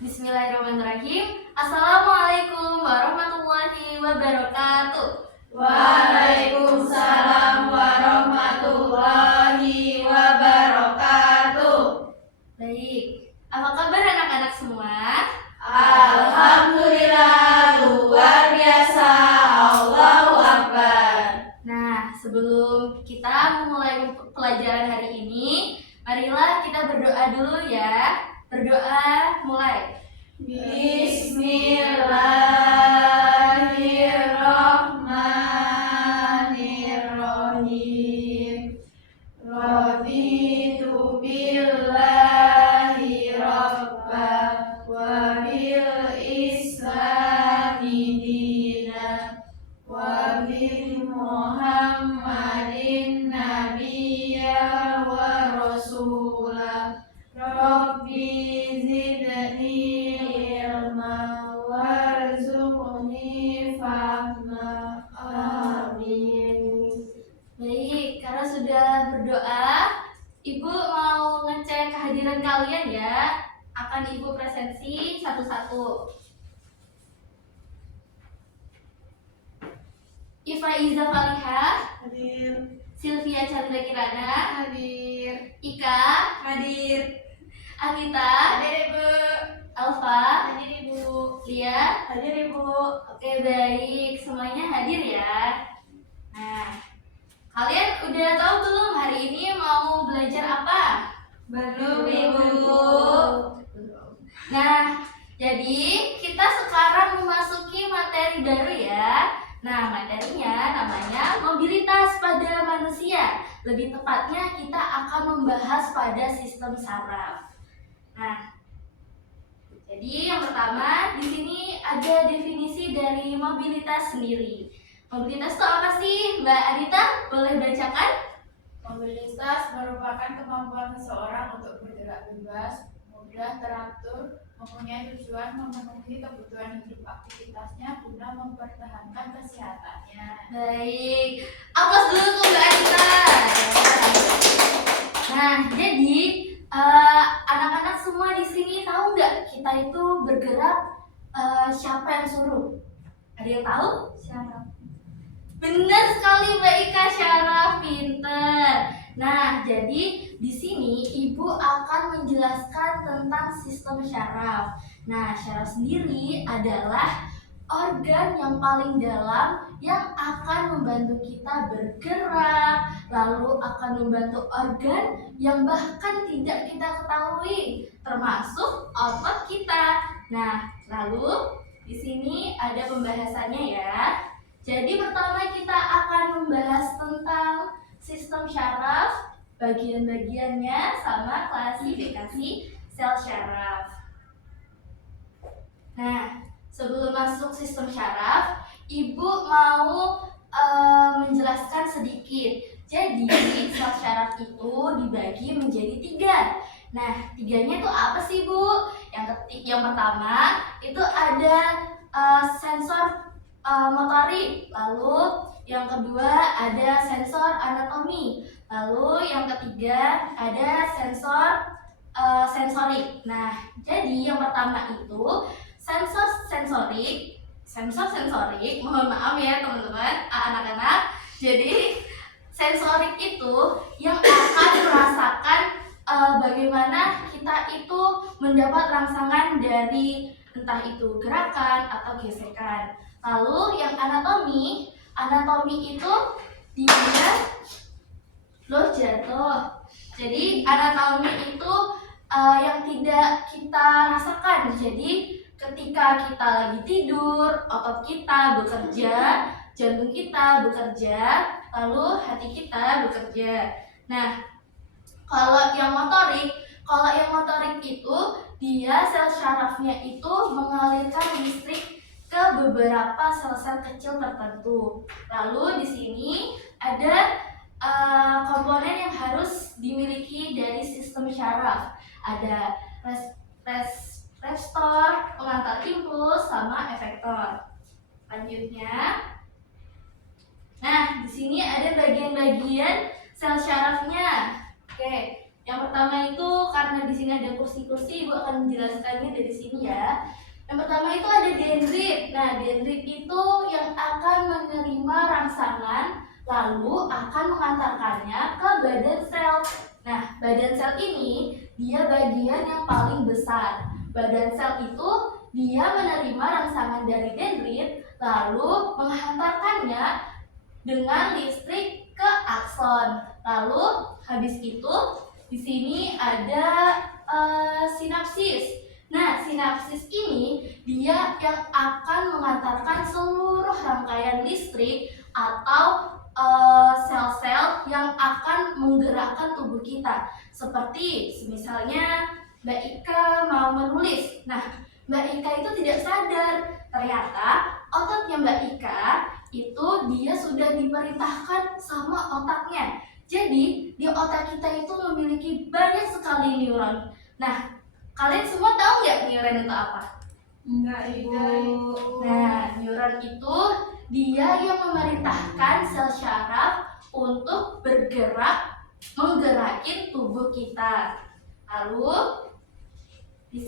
Bismillahirrahmanirrahim. Assalamualaikum warahmatullahi wabarakatuh. Waalaikumsalam warahmatullahi wabarakatuh. Baik, apa kabar anak-anak semua? Alhamdulillah, luar biasa. Allahu Akbar. Nah, sebelum kita memulai pelajaran hari ini, marilah kita berdoa dulu ya. Berdoa mulai. Bismillahirrahmanirrahim. Raditu billahi rabba wa bil islami dina wa bi Muhammadin nabiyya wa rasulah. Rabbi zidni ilma warzuqni fahma. Amin. Baik, karena sudah berdoa, Ibu mau ngecek kehadiran kalian ya. Akan Ibu presensi satu-satu. Ifaiza Falihah, Hadir. Sylvia Chandra Kirana, Hadir. Ika, Hadir. Anita, Hadir Ibu. Alfa, Hadir Ibu. Lia. Hadir Ibu. Oke, baik, semuanya hadir ya. Nah, kalian udah tahu belum hari ini mau belajar apa? Belum Ibu. Nah, jadi kita sekarang memasuki materi baru ya. Nah, materinya namanya mobilitas pada manusia. Lebih tepatnya kita akan membahas pada sistem saraf. Nah, jadi yang pertama di sini ada definisi dari mobilitas sendiri. Mobilitas itu apa sih, Mbak Anita? Boleh bacakan? Mobilitas merupakan kemampuan seseorang untuk bergerak bebas, mudah teratur, mempunyai tujuan, memenuhi kebutuhan hidup aktivitasnya guna mempertahankan kesehatannya. Baik, aplaus dulu untuk Mbak Anita. Nah, jadi anak-anak semua di sini tahu nggak kita itu bergerak siapa yang suruh? Ada yang tahu? Syaraf. Benar sekali Mbak Ika, Syaraf, pinter. Nah, jadi di sini Ibu akan menjelaskan tentang sistem syaraf. Nah, syaraf sendiri adalah organ yang paling dalam yang akan membantu kita bergerak, lalu akan membantu organ yang bahkan tidak kita ketahui, termasuk otot kita. Nah, lalu di sini ada pembahasannya ya. Jadi pertama kita akan membahas tentang sistem syaraf, bagian-bagiannya sama klasifikasi sel syaraf. Nah, sebelum masuk sistem syaraf, Ibu mau menjelaskan sedikit. Jadi sel syaraf itu dibagi menjadi 3. Nah, 3-nya itu apa sih, Bu? Yang pertama itu ada sensor motorik, lalu yang kedua ada sensor anatomi, lalu yang ketiga ada sensor sensorik. Nah, jadi yang pertama itu sensor sensorik, mohon maaf ya teman-teman, anak-anak. Jadi sensorik itu yang akan merasakan bagaimana kita itu mendapat rangsangan dari entah itu gerakan atau gesekan. Lalu yang anatomi itu dia jatuh. Jadi anatomi itu yang tidak kita rasakan. Jadi ketika kita lagi tidur, otot kita bekerja, jantung kita bekerja, lalu hati kita bekerja. Nah, kalau yang motorik itu dia sel syarafnya itu mengalirkan listrik ke beberapa sel-sel kecil tertentu. Lalu di sini ada komponen yang harus dimiliki dari sistem syaraf. Ada reseptor, pengantar impuls, sama efektor. Lanjutnya, nah di sini ada bagian-bagian sel syarafnya. Oke, Yang pertama itu karena di sini ada kursi-kursi, Ibu akan menjelaskannya dari sini ya. Yang pertama itu ada dendrit. Nah, dendrit itu yang akan menerima rangsangan lalu akan mengantarkannya ke badan sel. Nah, badan sel ini dia bagian yang paling besar. Badan sel itu dia menerima rangsangan dari dendrit lalu menghantarkannya dengan listrik ke akson. Lalu habis itu di sini ada sinapsis. Nah, sinapsis ini dia yang akan mengantarkan seluruh rangkaian listrik atau sel-sel yang akan menggerakkan tubuh kita. Seperti misalnya Mbak Ika mau menulis. Nah, Mbak Ika itu tidak sadar ternyata ototnya Mbak Ika itu dia sudah diperintahkan sama otaknya. Jadi di otak kita itu memiliki banyak sekali neuron. Nah, kalian semua tahu nggak neuron itu apa? Enggak, Ibu. Nah, neuron itu dia yang memerintahkan sel syaraf untuk bergerak menggerakin tubuh kita. Lalu di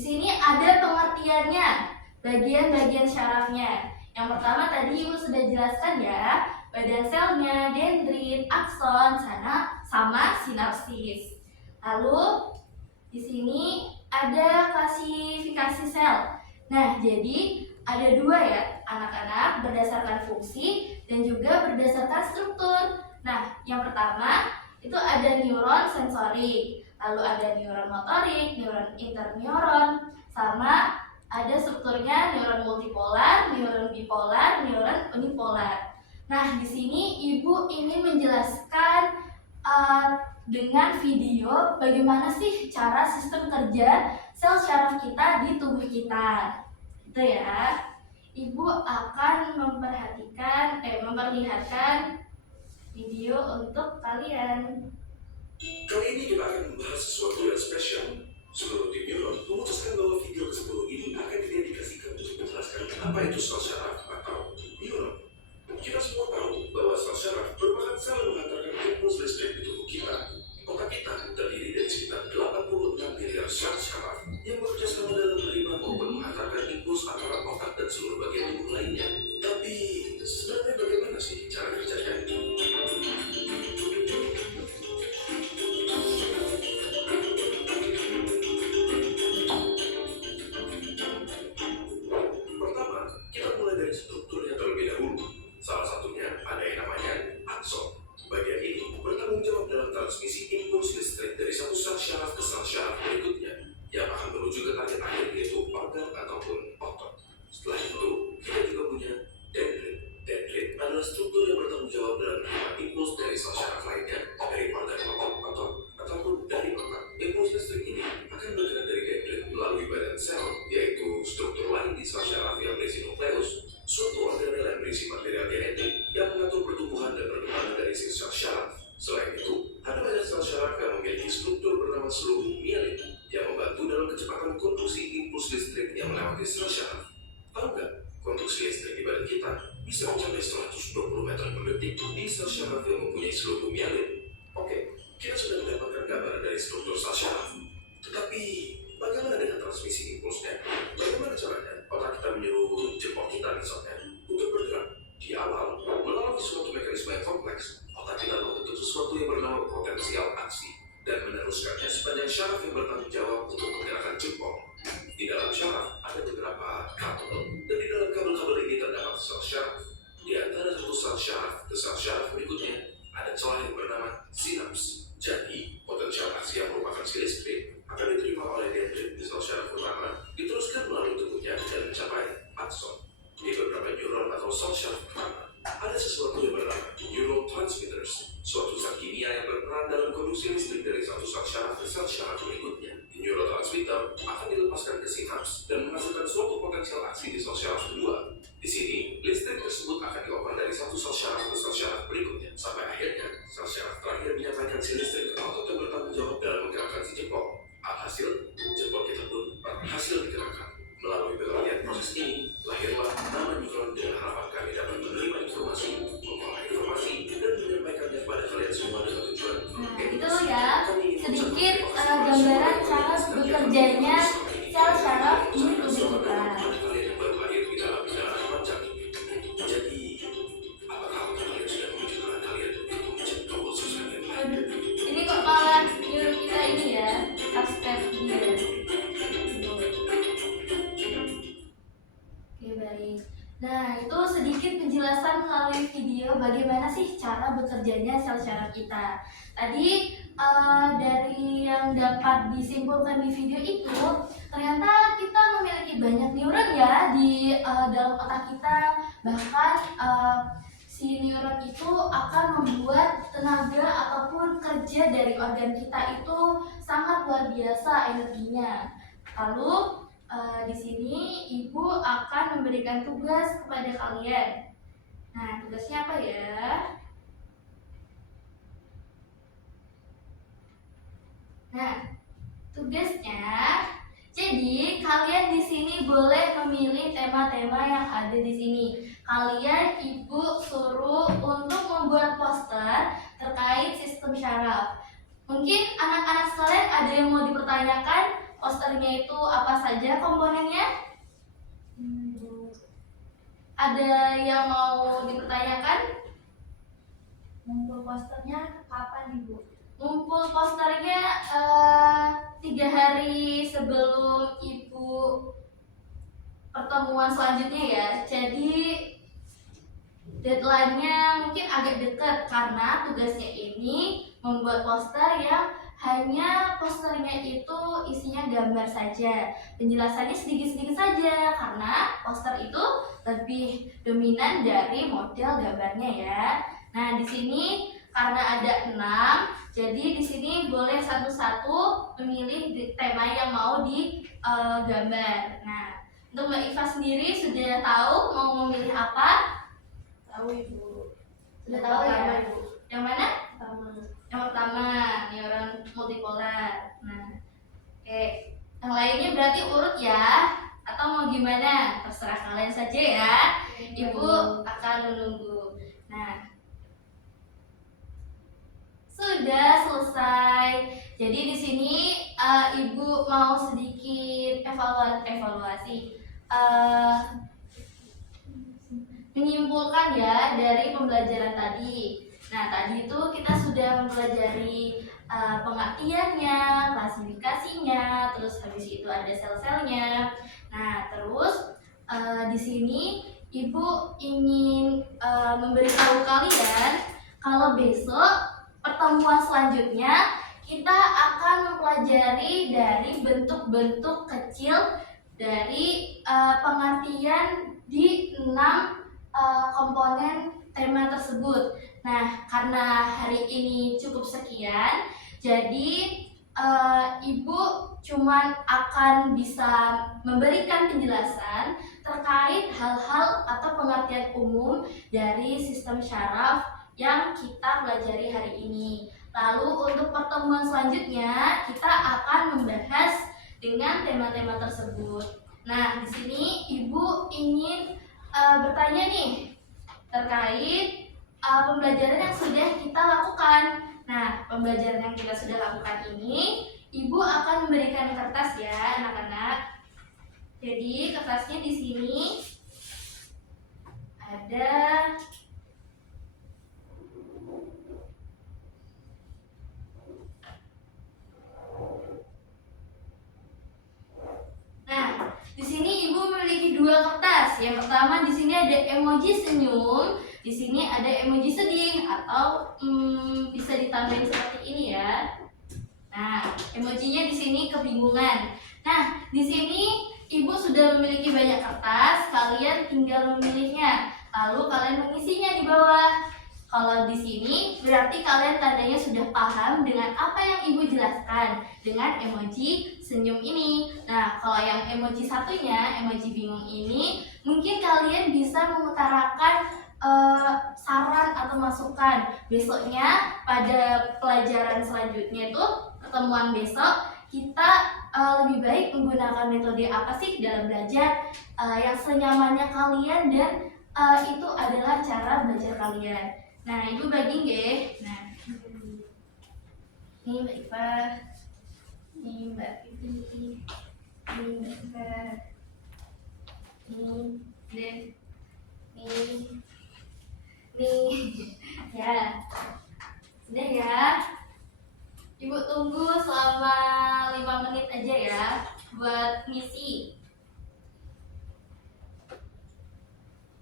sini ada pengertiannya, bagian-bagian syarafnya. Yang pertama tadi Ibu sudah jelaskan ya, badan selnya, dendrit, akson, sama sinapsis. Lalu di sini ada klasifikasi sel. Nah, jadi ada dua ya, anak-anak, berdasarkan fungsi dan juga berdasarkan struktur. Nah, yang pertama itu ada neuron sensorik, lalu ada neuron motorik, neuron interneuron, sama ada strukturnya neuron multipolar, neuron bipolar, neuron unipolar. Nah, di sini Ibu ingin menjelaskan dengan video bagaimana sih cara sistem kerja sel syaraf kita di tubuh kita. Itu ya. Ibu akan memperlihatkan video untuk kalian. Kali ini kita akan membahas sesuatu yang spesial. Sebelum tim Neuron memutuskan bahwa video ke-10 ini akan didedikasikan untuk menjelaskan apa itu sel syaraf atau neuron. Kita semua tahu bahwa sel syaraf merupakan sel yang mengantarkan impuls listrik di tubuh kita. Otak kita terdiri dari sekitar 86 miliar sel syaraf yang bekerja sama dalam menerima maupun menghantarkan impuls antara otak dan seluruh bagian tubuh lainnya. Tapi sebenarnya bagaimana sih cara kerjanya? Pertama, kita mulai dari strukturnya terlebih dahulu. Salah satunya ada yang namanya akson. Bagian ini bertanggung jawab dalam transmisi impuls listrik dari satu sel syaraf ke sel syaraf berikutnya yang akan menuju ke target akhir yaitu organ ataupun otot. Setelah itu, kita juga punya dendrit. Dendrit adalah struktur yang bertanggung jawab dalam menerima impuls dari sel syaraf lainnya dari organ otot ataupun dari otak. Impuls listrik ini akan bergerak dari dendrit melalui badan sel, yaitu struktur lain di sel syaraf yang berisi nukleus, suatu organel yang berisi material genetik yang mengatur pertumbuhan dan perkembangan dari si sel syaraf. Selain itu, ada banyak sel syaraf yang memiliki struktur bernama seluruh mielin yang membantu dalam kecepatan konduksi impuls listrik yang melewati sel syaraf. Tahu nggak, konduksi listrik di badan kita bisa mencapai 120 meter per detik di sel syaraf yang mempunyai seluruh mielin. Oke, kita sudah mendapatkan gambaran dari struktur sel syaraf. Tetapi, bagaimana dengan transmisi impulsnya? Bagaimana caranya otak kita menyuruh jempol kita misalnya untuk bergerak? Di awal, melalui suatu mekanisme yang kompleks, otak kita membentuk sesuatu yang bernama potensial aksi dan meneruskannya sepanjang syaraf yang bertanggung jawab untuk menggerakkan jempol. Di dalam syaraf ada beberapa kabel, dan di dalam kabel-kabel ini terdapat sel syaraf. Di antara satu sel syaraf ke sel syaraf berikutnya ada celah yang bernama sinaps. Jadi, potensial aksi yang merupakan si listrik akan diterima oleh dendrit di sel syaraf pertama, diteruskan melalui tubuhnya dan mencapai akson. Di beberapa neuron atau sel syaraf pertama, ada sesuatu yang bernama neurotransmitters, suatu zat kimia yang berperan dalam konduksi listrik dari satu sel syaraf ke sel syaraf berikutnya. Neurotransmitter akan dilepaskan ke sinaps dan menghasilkan suatu potensial aksi di sel syaraf kedua. Di sini, listrik tersebut akan dioper dari satu sel syaraf ke sel syaraf berikutnya, sampai akhirnya sel syaraf terakhir menyampaikan si listrik ke otot yang bertanggung jawab dalam menggerakkan si jempol. Alhasil, jempol bagaimana sih cara bekerjanya sel syaraf kita. Tadi dari yang dapat disimpulkan di video itu, ternyata kita memiliki banyak neuron ya di dalam otak kita. Bahkan si neuron itu akan membuat tenaga ataupun kerja dari organ kita itu sangat luar biasa energinya. Lalu di sini ibu akan memberikan tugas kepada kalian. Nah, tugasnya apa ya? Nah, tugasnya, jadi kalian di sini boleh memilih tema-tema yang ada di sini. Kalian ibu suruh untuk membuat poster terkait sistem syaraf. Mungkin anak-anak sekalian ada yang mau dipertanyakan? Posternya itu apa saja komponennya? Ada yang mau dipertanyakan? Ngumpul posternya kapan Ibu? Ngumpul posternya 3 hari sebelum ibu pertemuan selanjutnya ya. Jadi deadline-nya mungkin agak dekat karena tugasnya ini membuat poster yang hanya posternya itu isinya gambar saja. Penjelasannya sedikit-sedikit saja karena poster itu lebih dominan dari model gambarnya ya. Nah, di sini karena ada 6, jadi di sini boleh satu-satu memilih tema yang mau digambar. Nah, untuk Mbak Iva sendiri sudah tahu mau memilih apa? Tahu Ibu. Sudah tahu ya? Ibu. Yang mana? Pertama. Yang pertama, neuron multipolar. Nah, oke. Yang lainnya berarti urut ya? Atau mau gimana? Terserah kalian saja ya. Ibu akan menunggu. Nah, sudah selesai. Jadi di sini ibu mau sedikit evaluasi. Menyimpulkan ya dari pembelajaran tadi. Nah, tadi itu kita sudah mempelajari pengertiannya, klasifikasinya, terus habis itu ada sel-selnya. Nah, terus di sini ibu ingin memberitahu kalian kalau besok pertemuan selanjutnya kita akan mempelajari dari bentuk-bentuk kecil dari pengertian di 6 komponen tema tersebut. Nah, karena hari ini cukup sekian, jadi ibu cuman akan bisa memberikan penjelasan terkait hal-hal atau pengertian umum dari sistem syaraf yang kita pelajari hari ini. Lalu untuk pertemuan selanjutnya kita akan membahas dengan tema-tema tersebut. Nah, di sini ibu ingin bertanya nih terkait pembelajaran yang sudah kita lakukan. Nah, pembelajaran yang kita sudah lakukan ini, ibu akan memberikan kertas ya, anak-anak. Jadi kertasnya di sini ada Nah, di sini ibu memiliki 2 kertas. Yang pertama di sini ada emoji senyum, di sini ada emoji sedih atau bisa ditambahin seperti ini ya. Nah, emojinya di sini kebingungan. Nah, di sini ibu sudah memiliki banyak kertas, kalian tinggal memilihnya. Lalu kalian mengisinya di bawah. Kalau di sini berarti kalian tandanya sudah paham dengan apa yang ibu jelaskan dengan emoji senyum ini. Nah, kalau yang emoji satunya, emoji bingung ini, mungkin kalian bisa mengutarakan saran atau masukan. Besoknya pada pelajaran selanjutnya itu pertemuan besok kita lebih baik menggunakan metode apa sih dalam belajar yang senyamannya kalian dan itu adalah cara belajar kalian. Nah, ibu bagi nggih. Nah, ini Mbak Iva, ini Mbak Titi, ini Mbak Iva, ini Den, ini ya, sudah ya. Ibu tunggu selama 5 menit aja ya buat ngisi.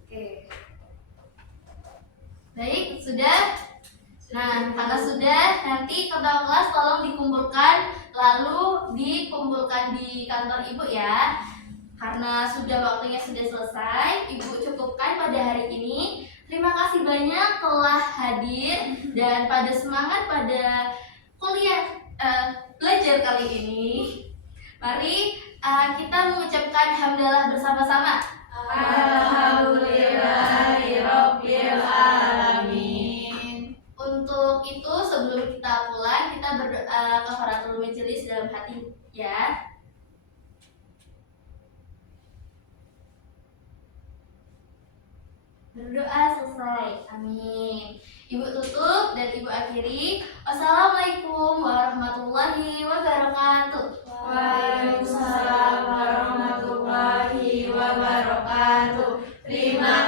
Oke. Baik, sudah. Nah, karena sudah, nanti ketua kelas tolong dikumpulkan, lalu dikumpulkan di kantor ibu ya. Karena sudah waktunya sudah selesai, ibu cukupkan pada hari ini. Terima kasih banyak telah hadir dan pada semangat pada kuliah belajar kali ini. Mari kita mengucapkan hamdalah bersama-sama. Alhamdulillahirabbil alamin. Untuk itu sebelum kita pulang kita berdoa kafaratul majelis dalam hati ya. Berdoa selesai. Amin. Ibu tutup dan ibu akhiri. Wassalamualaikum warahmatullahi wabarakatuh. Waalaikumsalam warahmatullahi wabarakatuh. Terima